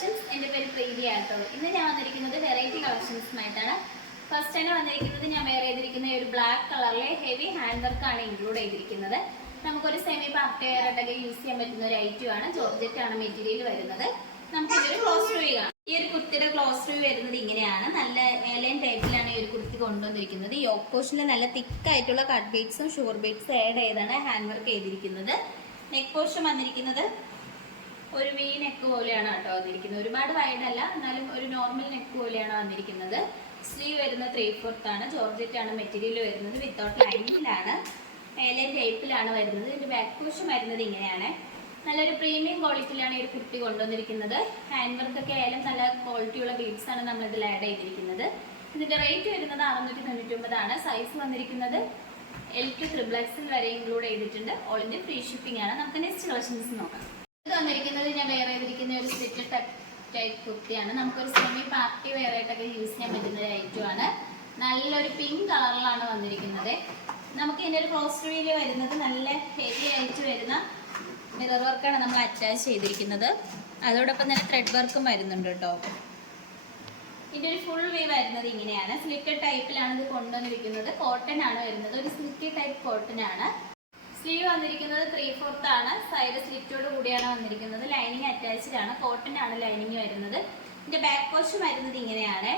Collections എന്റെ പേര് പ്രീതി ആട്ടോ. ഇന്ന് ഞാൻ വന്നിരിക്കുന്നത് വെറൈറ്റി കളക്ഷൻസുമായിട്ടാണ് ഫസ്റ്റ് തന്നെ വന്നിരിക്കുന്നത് ഞാൻ വേറെ ചെയ്തിരിക്കുന്ന ഒരു ബ്ലാക്ക് കളറിലെ ഹെവി ഹാൻഡ് വർക്ക് ആണ് ഇൻക്ലൂഡ് ചെയ്തിരിക്കുന്നത്. നമുക്കൊരു സെമി പാർട്ടി വെയർ ആയിട്ടൊക്കെ യൂസ് ചെയ്യാൻ പറ്റുന്ന ഒരു ഐറ്റം ആണ്. ജോർജറ്റ് ആണ് മെറ്റീരിയൽ വരുന്നത്. നമുക്ക് ഇതൊരു ക്ലോസ് റിവ്യൂ കാണാം. ഈ ഒരു കുർത്തിയുടെ ക്ലോസ് റിവ്യൂ വരുന്നത് ഇങ്ങനെയാണ്. നല്ല ഏലൈൻ ടൈപ്പിലാണ് ഈ ഒരു കുർത്തി കൊണ്ടുവന്നിരിക്കുന്നത്. ഈ ഓപ്പോഷനിൽ നല്ല തിക്കായിട്ടുള്ള കട്ട് ബീറ്റ്സും ഷുഗർ ബീറ്റ്സും ആഡ് ചെയ്താണ് ഹാൻഡ് വർക്ക് ചെയ്തിരിക്കുന്നത്. നെക്ക് പോർഷൻ വന്നിരിക്കുന്നത് ഒരു വി നെക്ക് പോലെയാണ് കേട്ടോ വന്നിരിക്കുന്നത്. ഒരുപാട് വൈഡ് അല്ല എന്നാലും ഒരു നോർമൽ നെക്ക് പോലെയാണ് വന്നിരിക്കുന്നത്. സ്ലീവ് വരുന്ന ത്രീ ഫോർത്ത് ആണ്. ജോർജറ്റ് ആണ് മെറ്റീരിയൽ വരുന്നത് വിത്തൗട്ട് ലൈനിങ്ങിലാണ് മേലെ ടൈപ്പിലാണ് വരുന്നത്. ഇതിന്റെ ബാക്ക് പോഷൻ വരുന്നത് ഇങ്ങനെയാണ്. നല്ലൊരു പ്രീമിയം ക്വാളിറ്റിയിലാണ് ഈ ഒരു കുർത്തി കൊണ്ടുവന്നിരിക്കുന്നത്. ഹാൻഡ് വർക്ക് ഒക്കെ ആയാലും നല്ല ക്വാളിറ്റിയുള്ള ബീഡ്സ് ആണ് നമ്മൾ ഇതിൽ ആഡ് ചെയ്തിരിക്കുന്നത്. ഇതിന്റെ റേറ്റ് വരുന്നത് അറുന്നൂറ്റി തൊണ്ണൂറ്റി ഒമ്പതാണ് സൈസ് വന്നിരിക്കുന്നത് എൽ ടു ത്രിബ്ലക്സിൽ വരെ ഇൻക്ലൂഡ് ചെയ്തിട്ടുണ്ട്. ഓൾ ഇന്ത്യ ഫ്രീ ഷിപ്പിംഗ് ആണ്. നമുക്ക് നെക്സ്റ്റ് കളക്ഷൻസ് നോക്കാം. ഇത് വന്നിരിക്കുന്നത് ഞാൻ വെയർ ചെയ്തിരിക്കുന്ന ഒരു സ്ലിറ്റ് ടൈപ്പ് കുർത്തിയാണ്. നമുക്കൊരു സെമി പാർട്ടി വെയർ ആയിട്ടൊക്കെ യൂസ് ചെയ്യാൻ പറ്റുന്ന ഒരു ഐറ്റം ആണ്. നല്ലൊരു പിങ്ക് കളറിലാണ് വന്നിരിക്കുന്നത്. നമുക്ക് ഇതിന്റെ ഒരു ക്ലോസ് റിവ്യൂൽ വരുന്നത് നല്ല ഹെവി ആയിട്ട് വരുന്ന മിറർ വർക്കാണ് നമ്മൾ അറ്റാച്ച് ചെയ്തിരിക്കുന്നത്. അതോടൊപ്പം തന്നെ ത്രെഡ് വർക്കും വരുന്നുണ്ട് കേട്ടോ. ഇതിന്റെ ഒരു ഫുൾ വേ വരുന്നത് ഇങ്ങനെയാണ്. സ്ലിറ്റഡ് ടൈപ്പിലാണ് ഇത് കൊണ്ടുവന്നിരിക്കുന്നത്. കോട്ടൺ ആണ് വരുന്നത്. ഒരു സ്ലിറ്റി ടൈപ്പ് കോട്ടൺ ആണ്. സ്ലീവ് വന്നിരിക്കുന്നത് ത്രീ ഫോർത്ത് ആണ്. സൈഡ് സ്ലിറ്റോട് കൂടിയാണ് വന്നിരിക്കുന്നത്. ലൈനിങ് അറ്റാച്ച്ഡ് ആണ്. കോട്ടൺ ആണ് ലൈനിങ് വരുന്നത്. ഇതിന്റെ ബാക്ക് പോസ്റ്റ് വരുന്നത് ഇങ്ങനെയാണ്.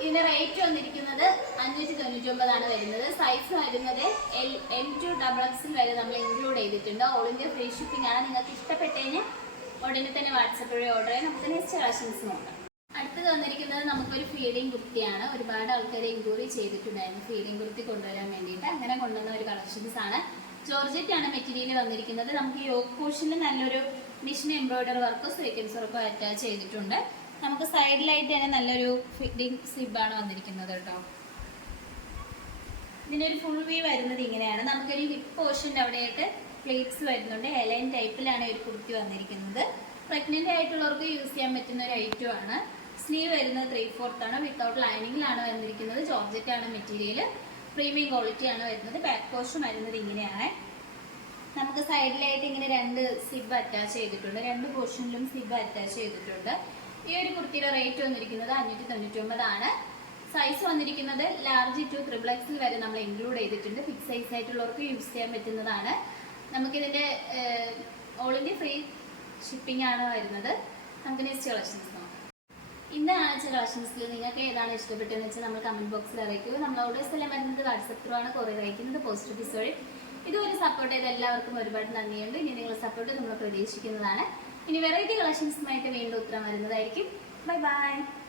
ഇതിന്റെ റേറ്റ് വന്നിരിക്കുന്നത് അഞ്ഞൂറ്റി തൊണ്ണൂറ്റി ഒമ്പതാണ് വരുന്നത്. സൈസ് വരുന്നത് L and to double X വരെ നമ്മൾ ഇൻക്ലൂഡ് ചെയ്തിട്ടുണ്ട്. ഓൾ ഇന്ത്യ ഫ്രീ ഷിപ്പിംഗ് ആണ്. നിങ്ങൾക്ക് ഇഷ്ടപ്പെട്ടതിന് ഉടനെ തന്നെ വാട്സപ്പ് വഴി ഓർഡർ ചെയ്യാം നമുക്ക് നെക്സ്റ്റ് കളക്ഷൻസ് നോക്കാം. അടുത്തത് വന്നിരിക്കുന്നത് നമുക്കൊരു ഫീഡിങ് കുർത്തിയാണ്. ഒരുപാട് ആൾക്കാരെ എൻക്വയറി ചെയ്തിട്ടുണ്ടായിരുന്നു. ഫീഡിങ് കുർത്തി കൊണ്ടുവരാൻ വേണ്ടിയിട്ട്. അങ്ങനെ കൊണ്ടുവന്ന ഒരു കളക്ഷൻസ് ആണ്. ജോർജറ്റ് ആണ് മെറ്റീരിയൽ വന്നിരിക്കുന്നത് നമുക്ക് യോക്ക് പോർഷനിൽ നല്ലൊരു മിഷൻ എംബ്രോയിഡറി വർക്കും സ്വീക്കൻസ് വർക്കും അറ്റാച്ച് ചെയ്തിട്ടുണ്ട്. നമുക്ക് സൈഡിലായിട്ട് തന്നെ നല്ലൊരു ഫിറ്റിംഗ് സ്ലിബാണ് വന്നിരിക്കുന്നത് കേട്ടോ. ഇതിന്റെ ഒരു ഫുൾ വ്യൂ വരുന്നത് ഇങ്ങനെയാണ്. നമുക്കൊരു ഹിപ്പ് പോർഷന്റെ അവിടെയായിട്ട് പ്ലേറ്റ്സ് വരുന്നുണ്ട്. എലൈൻ ടൈപ്പിലാണ് ഒരു കുർത്തി വന്നിരിക്കുന്നത്. പ്രഗ്നന്റ് ആയിട്ടുള്ളവർക്ക് യൂസ് ചെയ്യാൻ പറ്റുന്ന ഒരു ഐറ്റം ആണ്. സ്ലീവ് വരുന്നത് ത്രീ ഫോർത്ത് ആണ്. വിത്തൗട്ട് ലൈനിങ്ങിലാണ് വന്നിരിക്കുന്നത്. ജോർജറ്റ് ആണ് മെറ്റീരിയൽ പ്രീമിയം ക്വാളിറ്റി ആണ് വരുന്നത്. ബാക്ക് പോർഷൻ വരുന്നത് ഇങ്ങനെയാണ്. നമുക്ക് സൈഡിലായിട്ട് ഇങ്ങനെ രണ്ട് സിബ് അറ്റാച്ച് ചെയ്തിട്ടുണ്ട്. രണ്ട് പോർഷനിലും സിബ് അറ്റാച്ച് ചെയ്തിട്ടുണ്ട്. ഈ ഒരു കുർത്തിയുടെ റേറ്റ് വന്നിരിക്കുന്നത് അഞ്ഞൂറ്റി തൊണ്ണൂറ്റി ഒമ്പതാണ് സൈസ് വന്നിരിക്കുന്നത് ലാർജ് ടു ത്രിബിൾ എക്സിൽ വരെ നമ്മൾ ഇൻക്ലൂഡ് ചെയ്തിട്ടുണ്ട്. ഫിക്സ് സൈസ് ആയിട്ടുള്ളവർക്ക് യൂസ് ചെയ്യാൻ പറ്റുന്നതാണ്. നമുക്കിതിന്റെ ഓൾ ഇന്ത്യ ഫ്രീ ഷിപ്പിംഗ് ആണ് വരുന്നത്. നമുക്ക് നെക്സ്റ്റ് കളക്ഷൻസ് നോക്കാം ഇന്ന് ആഴ്ച കളക്ഷൻസിൽ നിങ്ങൾക്ക് ഏതാണ് ഇഷ്ടപ്പെട്ടതെന്ന് വെച്ചാൽ നമ്മൾ കമന്റ് ബോക്സിൽ അറിയിക്കുക. നമ്മൾ ഓർഡേഴ്സ് എല്ലാം വരുന്നത് വാട്സപ്പ് ത്രൂ ആണ്. കുറേ അയക്കുന്നത് പോസ്റ്റ് ഓഫീസ് വഴി. ഇതുപോലെ സപ്പോർട്ട് ചെയ്ത എല്ലാവർക്കും ഒരുപാട് നന്ദിയുണ്ട്. ഇനി നിങ്ങളെ സപ്പോർട്ട് നമ്മൾ പ്രതീക്ഷിക്കുന്നതാണ്. ഇനി വെറൈറ്റി കളക്ഷൻസുമായിട്ട് വീണ്ടും ഉത്തരം വരുന്നതായിരിക്കും. Bye bye